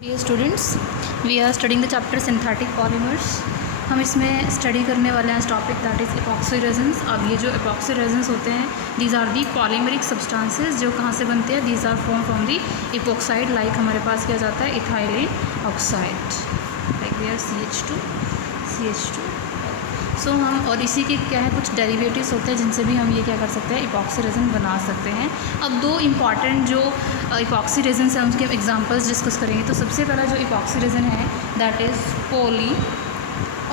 Dear students, we are studying the chapter synthetic polymers. हम इसमें study करने वाले हैं topic that is epoxy resins. अब ये जो इपॉक्सी रेजिन्स होते हैं, these are the polymeric substances जो कहाँ से बनते हैं, these are form from the epoxide. Like हमारे पास क्या जाता है ethylene oxide, like we are CH2। So हम और इसी के क्या है कुछ डेरिवेटिव्स होते हैं जिनसे भी हम ये क्या कर सकते हैं इपॉक्सी रेजिन बना सकते हैं। अब दो इम्पॉर्टेंट जो इपॉक्सी रेजिन्स हैं उनके एग्जांपल्स डिस्कस करेंगे। तो सबसे पहला जो इपॉक्सी रेजिन है that is poly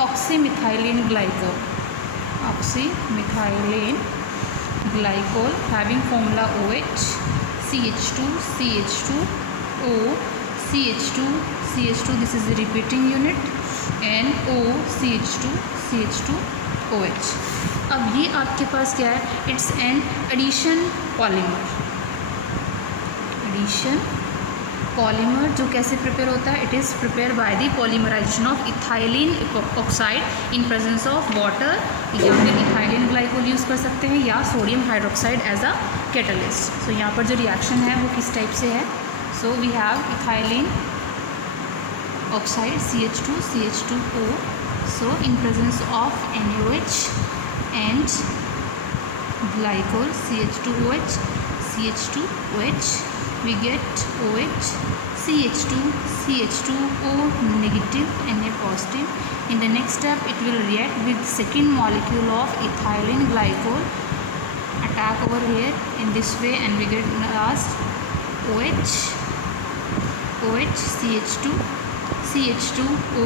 oxymethylene glycol. Oxymethylene glycol having formula OH CH2 CH2O CH2 this is the repeating unit and O CH2OH। अब ये आपके पास क्या है, इट्स एन एडिशन पॉलीमर जो कैसे प्रिपेयर होता है, it is prepare by the polymerization of ethylene oxide in presence of water, या फिर इथाइलिन ग्लाइकोल यूज़ कर सकते हैं या sodium hydroxide as a catalyst. So यहाँ पर जो रिएक्शन है वो किस टाइप से है, so we have ethylene oxide CH2O, so in presence of NaOH and glycol CH2OH we get OH CH2O negative Na positive. In the next step it will react with second molecule of ethylene glycol, attack over here in this way, and we get last OH CH2O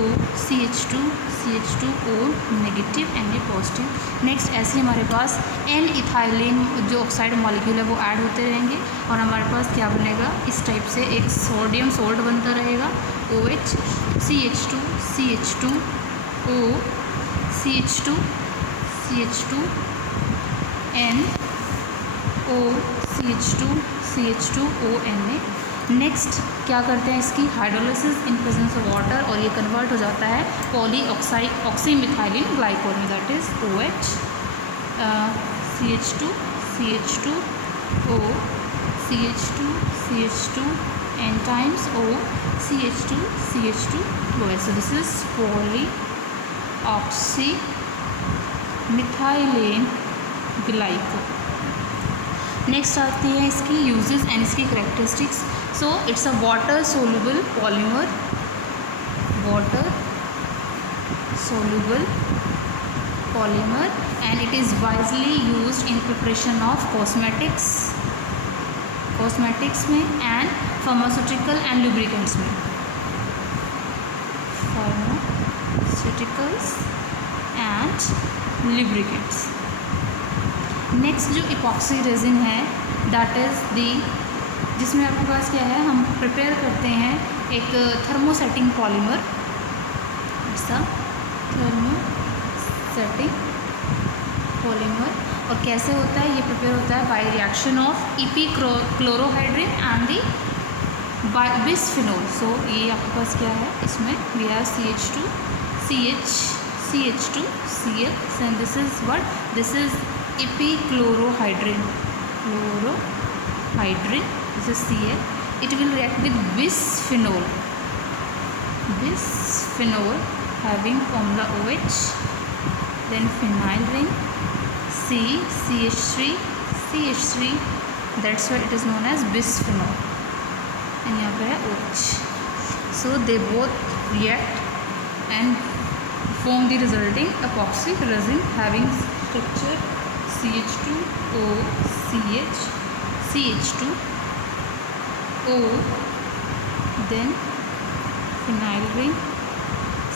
negative Na positive. Next ऐसे हमारे पास N ethylene जो oxide molecule है वो add होते रहेंगे और हमारे पास क्या बनेगा, इस टाइप से एक सोडियम सोल्ट बनता रहेगा OH CH2O NO CH2O Na। Next क्या करते हैं, इसकी hydrolysis in presence of water और ये कन्वर्ट हो जाता है पॉली ऑक्सीमिथाइलिन ग्लाइकोल में, that is OH CH2O CH2 n times O CH2OH। so this is poly oxymethylene glycol. Next आती है इसकी यूजेस एंड इसकी characteristics. So it's a water soluble polymer and it is wisely used in preparation of cosmetics में and pharmaceutical and lubricants में। Next जो epoxy resin है that is the, जिसमें आपके पास क्या है, हम प्रिपेयर करते हैं एक थर्मोसेटिंग पॉलीमर, ऐसा थर्मोसेटिंग पॉलीमर। और कैसे होता है ये प्रिपेयर होता है by reaction of epichlorohydrin and the by bisphenol. So ये आपके पास क्या है, इसमें we are CH2Cl and this is what, this is epichlorohydrin, this is Cl. It will react with bisphenol having formula OH, then phenyl ring CH3, that's why it is known as bisphenol, and यहाँ पे है OH। so they both react and form the resulting epoxy resin having structure CH2O, then phenyl ring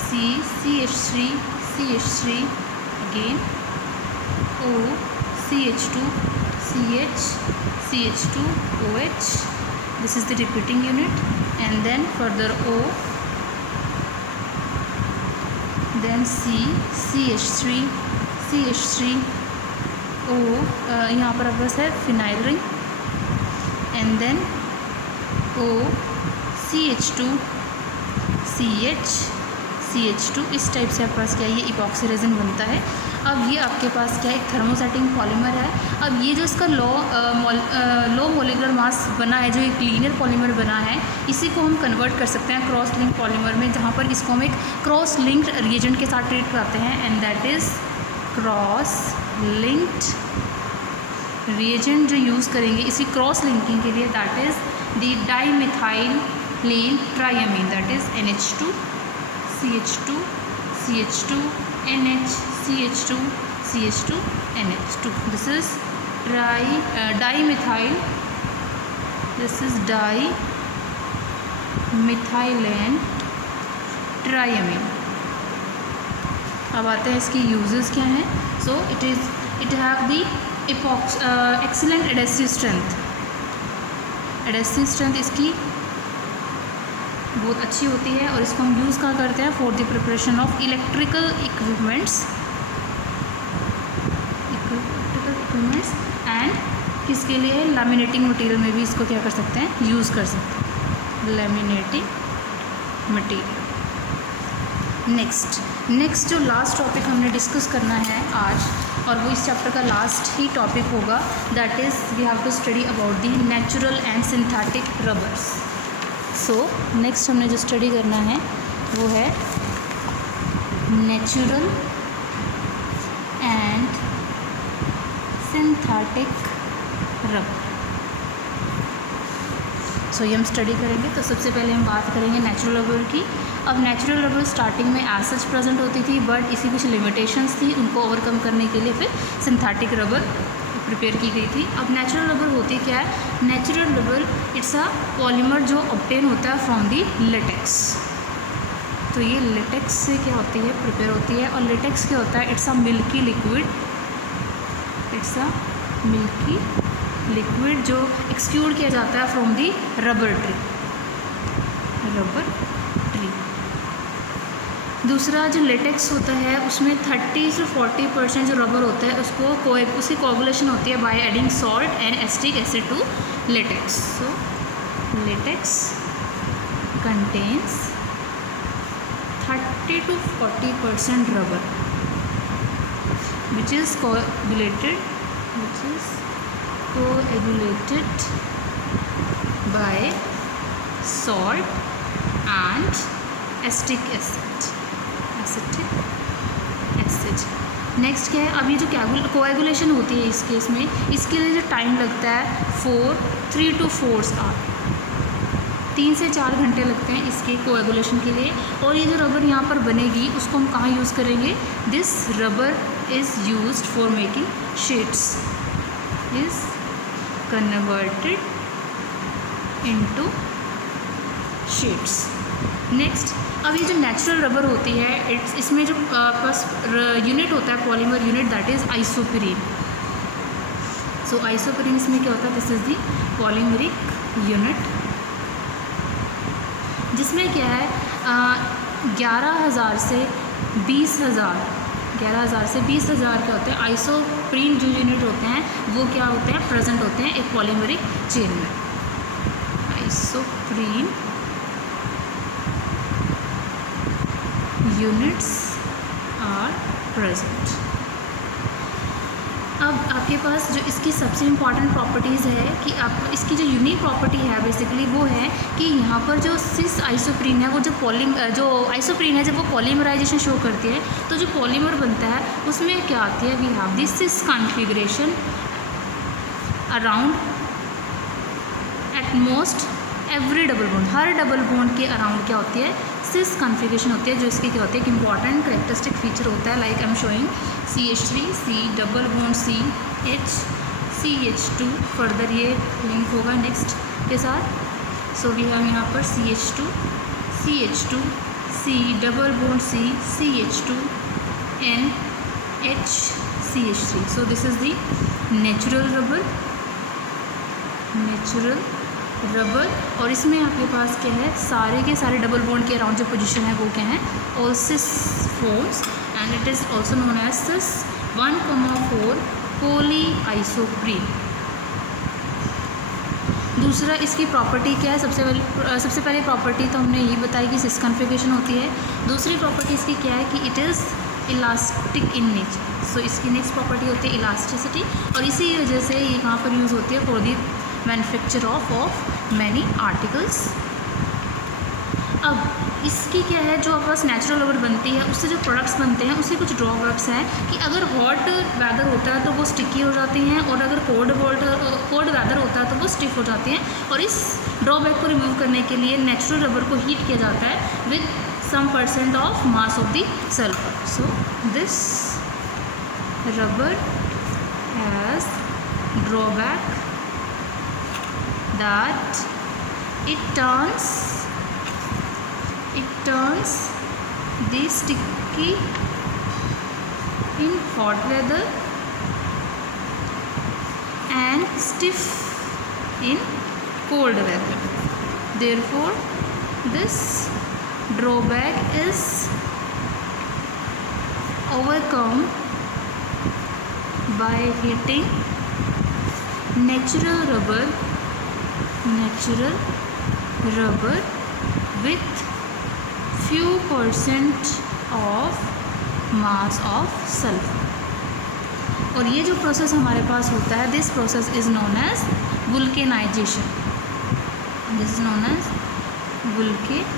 CH3 again O CH2OH, this is the repeating unit, and then further O, then CH3O, यहाँ पर बस है phenyl ring, and then O CH2 इस type से आपके पास क्या ये इपॉक्सी रेजिन बनता है। अब ये आपके पास क्या एक थर्मोसेटिंग पॉलीमर है। अब ये जो इसका लो मोलिकुलर मास बना है, जो एक लीनियर पॉलीमर बना है, इसी को हम कन्वर्ट कर सकते हैं क्रॉस लिंक पॉलीमर में, जहाँ पर इसको हम एक क्रॉस लिंक्ड रिएजेंट के साथ ट्रीट कराते हैं, and that is cross linked reagent जो यूज़ करेंगे इसी क्रॉस लिंकिंग के लिए, that is the dimethylene triamine, that is NH2 CH2 CH2 NH CH2 CH2 NH2. This is dimethyl. This is dimethylene triamine. अब आते हैं इसकी यूजेस क्या हैं. So it have the excellent adhesive strength. Adhesive strength इसकी बहुत अच्छी होती है और इसको हम यूज़ कहाँ करते हैं, for the preparation of electrical equipments and किसके लिए, लैमिनेटिंग मटेरियल में भी इसको क्या कर सकते हैं, यूज़ कर सकते हैं, लैमिनेटिंग मटेरियल. नेक्स्ट जो लास्ट टॉपिक हमने डिस्कस करना है आज, और वो इस चैप्टर का लास्ट ही टॉपिक होगा, that is we have to study about the natural and synthetic rubbers. So next हमने जो स्टडी करना है वो है natural and synthetic rubber. So ये हम स्टडी करेंगे. तो सबसे पहले हम बात करेंगे नेचुरल रबर की. अब नेचुरल रबर स्टार्टिंग में एज सच प्रेजेंट होती थी, बट इसी कुछ लिमिटेशंस थी, उनको ओवरकम करने के लिए फिर सिंथेटिक रबर प्रिपेयर की गई थी. अब नेचुरल रबर होती क्या है, natural rubber it's a polymer जो ऑब्टेन होता है फ्रॉम दी लेटेक्स. तो ये लेटेक्स से क्या होती है, प्रिपेयर होती है. और लेटेक्स क्या होता है, it's a milky liquid. It's a milky liquid जो एक्सक्यूड किया जाता है फ्रॉम दी रबर ट्री. दूसरा जो लेटेक्स होता है उसमें 30 से 40% जो रबर होता है उसकी कोगुलेशन होती है by adding salt and acetic acid to latex. So latex contains 30 to 40% rubber which is coagulated by salt and acetic acid. Next क्या है, अभी जो कोएगुलेशन होती है इस केस में, इसके लिए जो टाइम लगता है 3 to 4 आवर, 3 से 4 घंटे लगते हैं इसके कोएगुलेशन के लिए. और ये जो रबर यहाँ पर बनेगी उसको हम कहाँ यूज़ करेंगे, this rubber is used for making sheets, is converted into sheets. Next, अब ये जो नेचुरल रबर होती है इसमें जो यूनिट होता है, polymer unit, that is isoprene. So isoprene इसमें क्या होता है, this is the polymeric unit, जिसमें क्या है 11,000 से 20,000 क्या होते हैं आइसोप्रीन जो यूनिट होते हैं वो क्या होते हैं, प्रेजेंट होते हैं एक पॉलीमरिक चेन में. Isoprene units are present. अब आपके पास जो इसकी सबसे इम्पॉर्टेंट प्रॉपर्टीज़ है कि आप इसकी जो यूनिक प्रॉपर्टी है बेसिकली वो है कि यहाँ पर जो सिस आइसोप्रीन है वो जो आइसोप्रीन है जब वो पॉलीमराइजेशन शो करती है तो जो पॉलीमर बनता है उसमें क्या आती है, we have this cis configuration around at most every double bond, हर डबल बॉन्ड के अराउंड क्या होती है, सिस कॉन्फ़िगरेशन होती है, जो इसकी क्या होती है, एक इंपॉर्टेंट करेक्टरिस्टिक फीचर होता है. Like I am showing CH3 C double bond CH CH2, further ये लिंक होगा नेक्स्ट के साथ. सो वी हैव यहाँ पर CH2 C double bond C CH2 NH CH3. So this is the natural rubber. और इसमें आपके पास क्या है, सारे के सारे डबल बॉन्ड के अराउंड जो पोजीशन है वो क्या है, all cis forms, and it is also known as cis 1,4 poly isoprene. दूसरा इसकी प्रॉपर्टी क्या है, सबसे पहले प्रॉपर्टी तो हमने यही बताई कि सिस कॉन्फ़िगरेशन होती है. दूसरी प्रॉपर्टी इसकी क्या है कि it is elastic in nature. So इसकी नेक्स्ट प्रॉपर्टी होती है इलास्टिसिटी, और इसी वजह से ये यहाँ पर यूज़ होती है for the manufacture of many articles. अब इसकी क्या है, जो आपके पास नेचुरल रबर बनती है उससे जो प्रोडक्ट्स बनते हैं उसके कुछ ड्रॉबैक्स हैं कि अगर हॉट वेदर होता है तो वो स्टिकी हो जाती हैं, और अगर कोल्ड वेदर होता है तो वो स्टिफ हो जाती हैं। और इस ड्रॉबैक को रिमूव करने के लिए नेचुरल रबर को हीट किया जाता है with some % of mass of the sulfur. So this rubber has drawback that it turns the sticky in hot weather and stiff in cold weather. Therefore this drawback is overcome by heating natural rubber with few % of mass of sulfur. और ये जो process हमारे पास होता है, this process is known as vulcanization. This is known as vulcanization.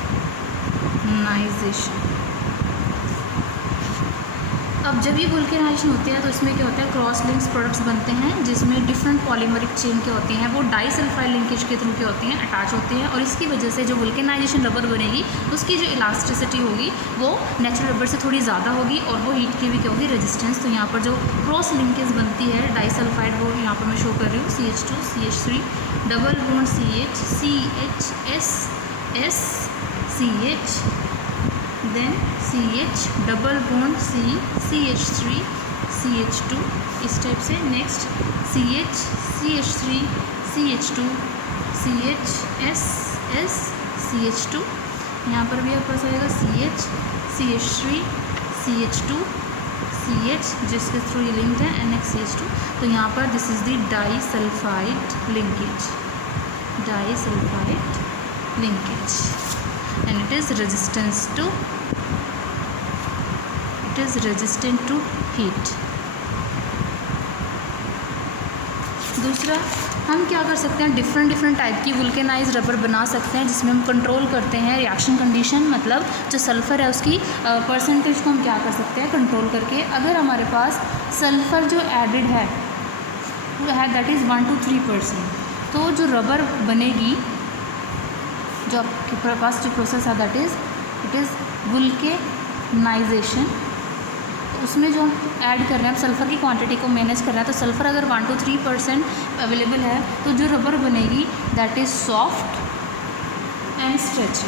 अब जब ये वुल्केनाइजेशन होती है तो इसमें क्या होता है, क्रॉस लिंक्स प्रोडक्ट्स बनते हैं जिसमें डिफरेंट पॉलीमरिक चेन के होती हैं, वो डाइसल्फाइड लिंकेज के थ्रू के होती हैं, अटैच होती हैं, और इसकी वजह से जो वुल्केनाइजेशन रबर बनेगी उसकी जो इलास्टिसिटी होगी वो नेचुरल रबर से थोड़ी ज़्यादा होगी, और वो हीट की भी क्या होगी, रेजिस्टेंस। तो यहाँ पर जो क्रॉस लिंकेज बनती है डाइसल्फाइड, वो यहाँ पर मैं शो कर रही हूँ, CH2 CH3 double bond CH CH CH then CH double bond C CH3 CH2 इस टाइप से। Next CH CH3 CH2 CH S CH2, यहाँ पर भी आपके पास आएगा CH CH3 CH2 CH जिसके थ्रू ये लिंक्ड है NX CH2। तो यहाँ पर this is the disulphide linkage, disulphide linkage, and it is resistant to heat। दूसरा, हम क्या कर सकते हैं, डिफरेंट टाइप की वुल्केनाइज रबर बना सकते हैं जिसमें हम कंट्रोल करते हैं रिएक्शन कंडीशन, मतलब जो सल्फ़र है उसकी परसेंटेज को हम क्या कर सकते हैं, कंट्रोल करके। अगर हमारे पास सल्फ़र जो एडिड है वो है दैट इज़ 1 to 3%, तो जो रबर बनेगी, जो आपके पास जो प्रोसेस है दैट इज़ इट इज़ वुल्केनाइजेशन। उसमें जो हम ऐड कर रहे हैं, सल्फ़र की क्वांटिटी को मैनेज कर रहे हैं, तो सल्फ़र अगर 1 to 3% अवेलेबल है तो जो रबर बनेगी that is soft and stretchy,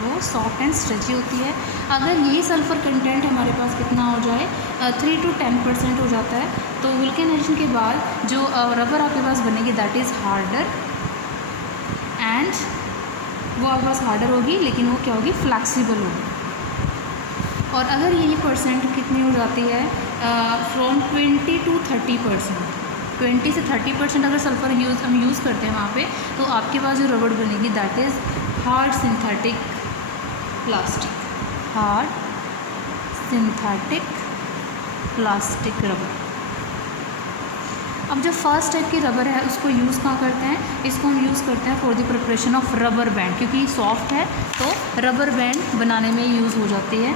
वो सॉफ्ट एंड स्ट्रेची होती है। अगर यही सल्फ़र कंटेंट हमारे पास कितना हो जाए, 3 to 10% हो जाता है, तो वुल्केनाइजेशन के बाद जो रबर आपके पास बनेगी दैट इज़ हार्डर, एंड वो आपके पास हार्डर होगी लेकिन वो क्या होगी, फ्लैक्सिबल होगी। और अगर यही परसेंट कितनी हो जाती है, फ्रॉम 20 to 30%, 20 से 30% अगर सल्फ़र हम यूज़ करते हैं वहाँ पे, तो आपके पास जो रबर बनेगी that is hard synthetic plastic, hard synthetic plastic rubber. अब जो फर्स्ट टाइप की रबर है उसको यूज़ कहाँ करते हैं, इसको हम यूज़ करते हैं for the preparation of rubber band, क्योंकि सॉफ्ट है तो रबर बैंड बनाने में यूज़ हो जाती है।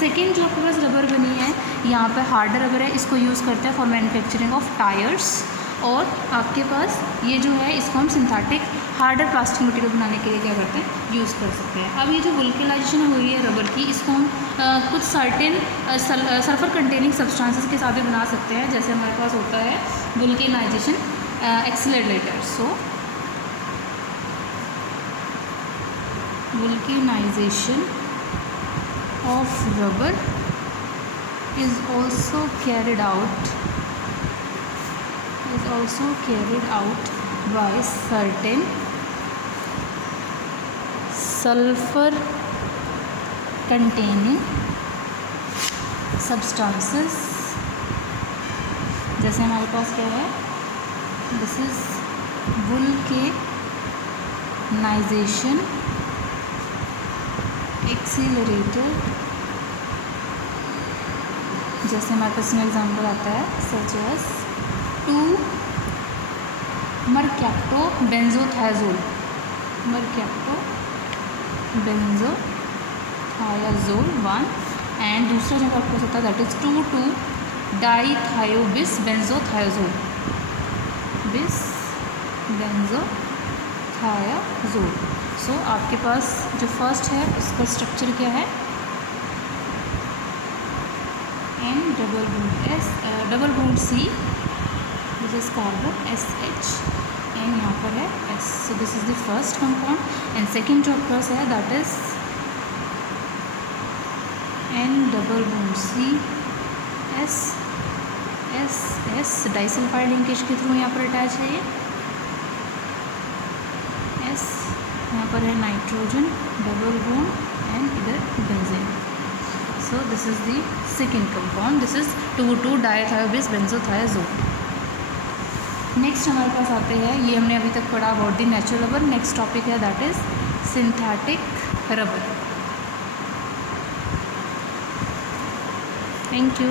सेकेंड जो आपके पास रबर बनी है, यहाँ पे हार्डर रबर है, इसको यूज़ करते हैं फॉर मैन्युफैक्चरिंग ऑफ टायर्स। और आपके पास ये जो है इसको हम सिंथेटिक हार्डर प्लास्टिक मटेरियल बनाने के लिए क्या करते हैं, यूज़ कर सकते हैं। अब ये जो वुल्केनाइजेशन हुई है रबर की, इसको हम कुछ सर्टेन सल्फ़र कंटेनिंग सब्सटेंसेस के साथ भी बना सकते हैं, जैसे हमारे पास होता है vulcanization accelerator. So vulcanization of rubber is also carried out by certain sulfur containing substances। जैसे हमारे पास क्या है, दिस इज वुल्केनाइजेशन accelerator जैसे हमारे पास में एग्जाम्पल आता है such as 2 mercapto benzothiazole, mercapto benzothiazole 1, and दूसरा जो आपके पास होता है दैट इज 2 डाईथायोबिस बेंजोथायाजोल, बिस बेंजोथायाजोल। सो आपके पास जो फर्स्ट है उसका स्ट्रक्चर क्या है, N double bond S double bond C, this is carbon SH, and यहाँ पर है S। So this is the first compound. And second जो आपके पास है that is N double bond C S S S disulphide linkage के through यहाँ पर attach है ये S, यहाँ पर है नाइट्रोजन डबल बॉन्ड एंड इधर benzene. So this is the second compound, this is 2 डाईथायोबिस बेंजोथायाजोल। Next हमारे पास आते हैं, ये हमने अभी तक पढ़ा about the natural rubber. Next topic है that is synthetic rubber. Thank you.